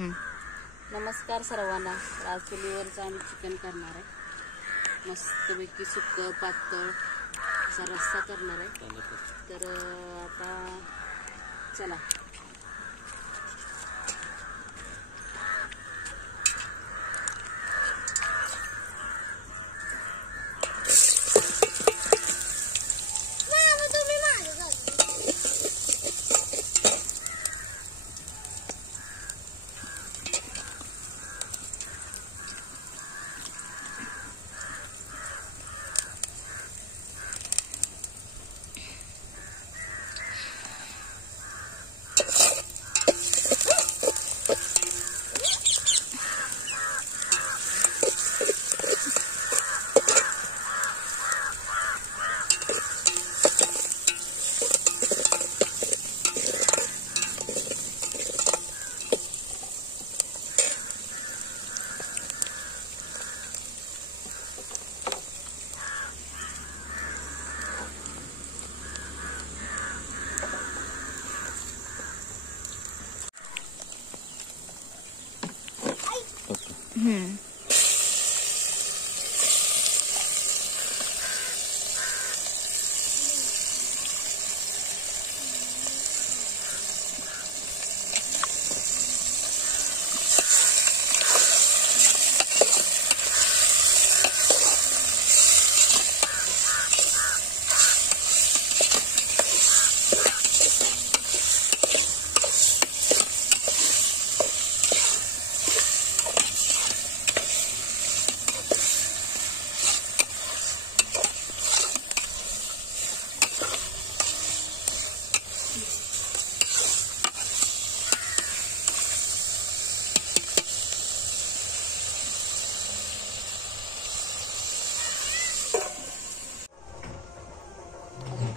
नमस्कार सर्वांना. आज चुलीवरचं आम्ही चिकन करणार आहे. मस्तपैकी सुक्कं पातळ असा रस्सा करणार आहे. तर आता चला.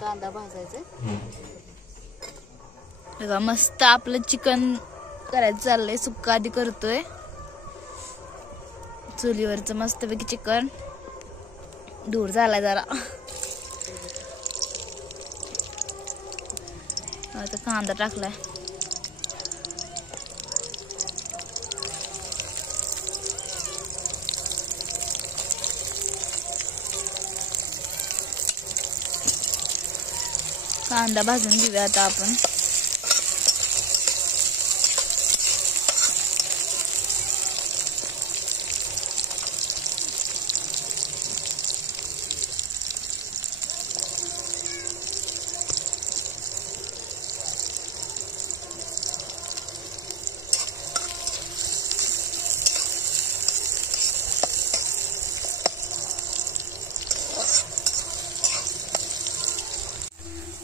कांदा भाजायचा. मस्त आपलं चिकन करायचं चाललंय. सुक्का आधी करतोय चुलीवरचं मस्तपैकी चिकन. दूर झालाय जरा. आता कांदा टाकलाय. कांदा भाजून घेऊया आता आपण.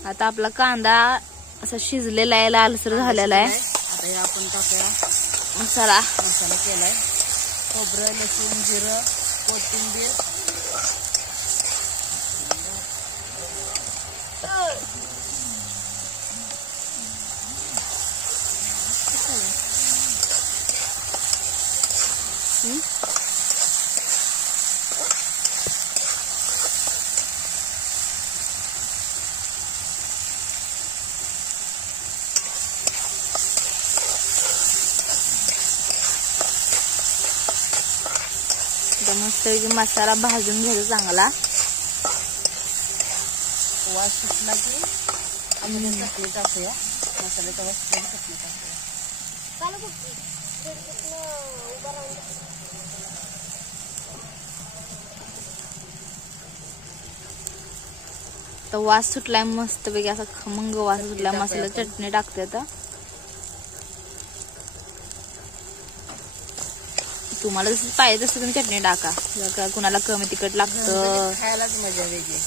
आता आपला कांदा असा शिजलेला आहे, लालसर झालेला आहे. आता हे आपण टाकूया मसाला केलाय. खोबरं, लसूण, जिरं, कोथिंबीर, मस्त मसाला भाजून घ्यायचा चांगला. वास सुटला की आपण चटणी टाकूया. मसाल्याचा वास सुटला की चटणी टाकूया. तर वास सुटलाय मस्तपैकी असा खमंग वास सुटलाय. मसाला चटणी टाकते आता. तुम्हाला जसं पाहिजे तसं तुम्ही चटणी टाका. कुणाला कमी तिखट लागतं. खायलाच मजा वेगळी.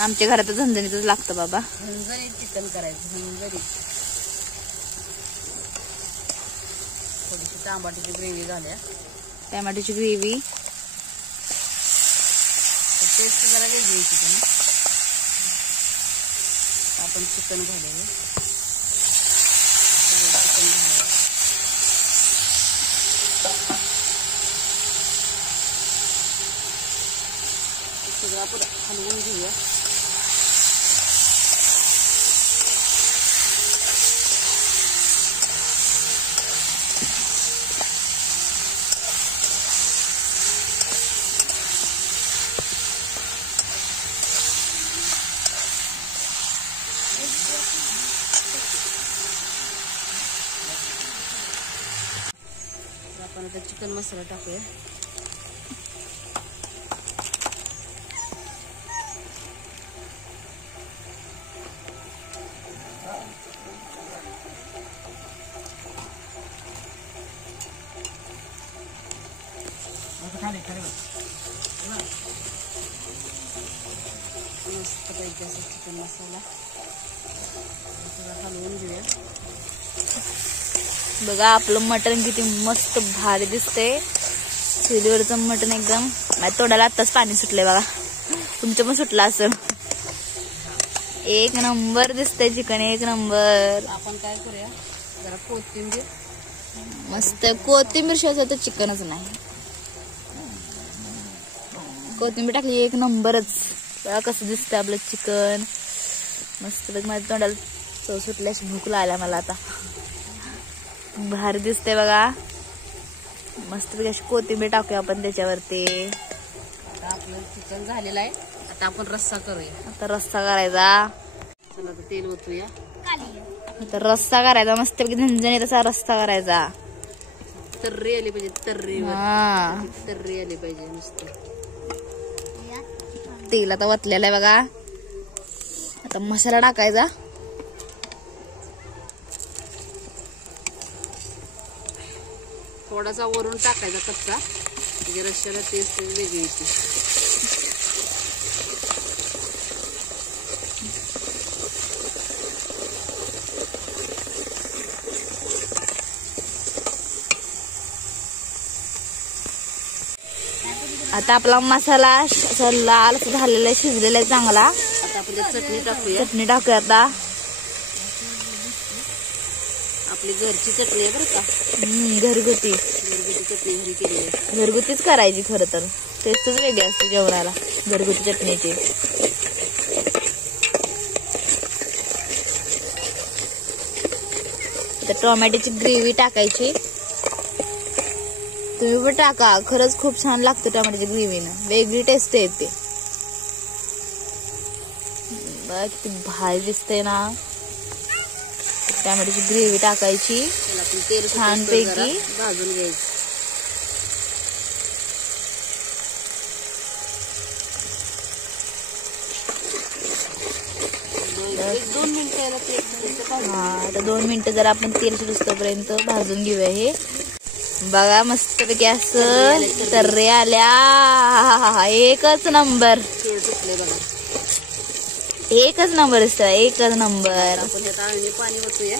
आमच्या घरात झणझणीतच लागतं बाबा. झणझणीत चिकन करायचं. झणझणीत थोडीशी टमाट्याची ग्रेव्ही झाल्या. टमाट्याची ग्रेव्ही टेस्ट जरा वेगळी चिकन. आपण चिकन घालूया. चिकन घालूया. सगळं आपण हलवून घेऊया. आपण आता चिकन मसाला टाकूया. मस्त पाहिजे असं चिकन मसाला हलवून घेऊया. बघा आपलं मटण किती मस्त भारी दिसतंय. चुलीवरचं मटण एकदम माझ्या तोंडाला आत्ताच पाणी सुटलंय बघा. तुमचं पण सुटलं असं. एक नंबर दिसतंय चिकन, एक नंबर. आपण काय करूया, जरा कोथिंबीर मस्त. कोथिंबीर शिवाय तर चिकनच नाही. कोथिंबीर टाकली एक नंबरच. बघा कसं दिसतंय आपलं चिकन मस्त. बघ माझ्या तोंडाला चव सुटल्याशी भूक लागल्या मला आता. भारी दिसतंय बघा मस्त. अशी कोथिंबीर टाकूया आपण त्याच्यावरती. आता आपलं चिकन झालेलं आहे. आता आपण रस्सा करूया. आता रस्सा करायचा. चला आता तेल ओतूया. आता रस्सा करायचा मस्त पैकी झणझणीत असा रस्सा करायचा. तर्री आली पाहिजे. तर्री हा तर्री आली पाहिजे नुसतं. तेल आता वतलेलं आहे बघा. आता मसाला टाकायचा. थोडासा वरून टाकायचा कच्चा, म्हणजे रश्श्याला टेस्ट वेगळी येते. आता आपला मसाला असा लाल झालेला आहे, शिजलेला आहे चांगला. आता आपण त्यात चटणी टाकूया. चटणी टाकूया आता. आपली घरची चटणी आहे बरं का. घरगुती चटणी घरी केली आहे. घरगुतीच करायची खरं तर. टेस्टच वेगळी असते जेवणाला घरगुती चटणीची. आता टोमॅटोची ग्रेव्ही टाकायची. तुम्ही पण टाका, खरंच खूप छान लागतं टोमॅटोची ग्रेव्हीनं. वेगळी टेस्ट येते. बघ किती भारी दिसते ना. टोमॅटोची ग्रेव्ही टाकायची तेल छानपैकी भाजून घ्यायची. एक 2 मिनिटं याला आता 2 मिनिटं जर आपण तेल सुटोपर्यंत भाजून घेऊया. हे बघा मस्त पैकी असं तर्रे आल्या. एकच नंबर. सुटले बघा. एकच नंबर असत. एकच नंबर. आपण त्यात आळणी पाणी ओतूया.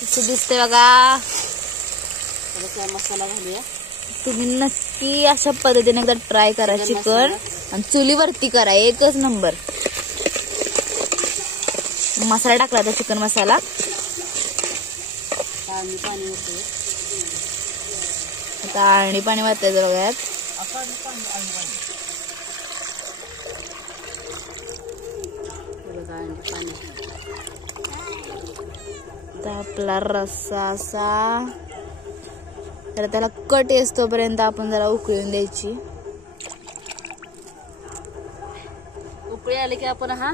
कसं दिसतंय बघा. मसाला घालूया. तुम्ही नक्की अशा पद्धतीने एकदा ट्राय करा चिकन. आणि चुलीवरती करा. एकच नंबर. मसाला टाकला आता चिकन मसाला. आळणी पाणी ओतूया. आता आळणी पाणी वाटायचं बघा यात. आपला रस्सा असा तर त्याला कट येतोपर्यंत आपण जरा उकळून द्यायची. उकळी आली की आपण हा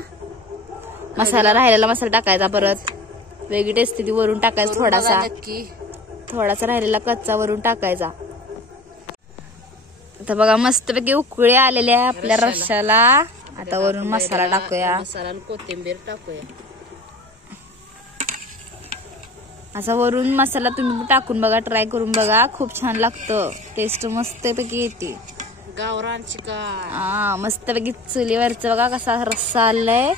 मसाला राहिलेला मसाला टाकायचा. परत वेगळी टेस्ट ती वरून टाकायचा. थोडासा राहिलेला कच्चा वरून टाकायचा. आता बघा मस्तपैकी उकळी आलेली आहे आपल्या रश्श्याला. आता वरून मसाला टाकूया. मसाला आणि कोथिंबीर टाकूया. असा वरून मसाला तुम्ही टाकून बघा. ट्राय करून बघा. खूप छान लागतं. टेस्ट मस्तपैकी येते. गावरान चिकन. हा मस्तपैकी चुलीवरचं बघा कसा रस्सा आलाय.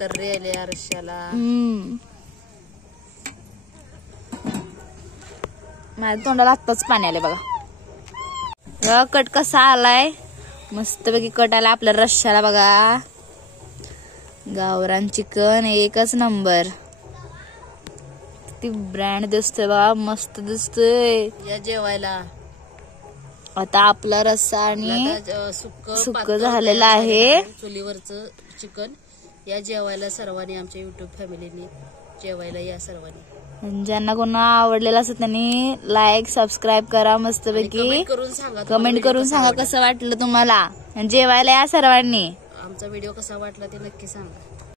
तर्री आली रश्श्याला. माझ्या तोंडाला आत्ताच पाणी आले बघा. कट कसा आलाय. मस्तपैकी कट आला आपल्या रश्श्याला बघा. गावरान चिकन एकच नंबर. ती ब्रँड दिसतोय बघा. मस्त दिसतोय. या जेवायला. आता आपला रस्सा आणि सुक्क झालेला आहे. चुलीवरचं चिकन. या जेवायला सर्वांनी. आमच्या युट्यूब फॅमिलीने जेवायला या सर्वांनी. ज्यांना कोणा आवडलेलं असं त्यांनी लाईक सबस्क्राईब करा. मस्तपैकी कमेंट करून सांगा कसं वाटलं तुम्हाला. जेवायला या सर्वांनी. आमचा व्हिडिओ कसा वाटला ते नक्की सांगा.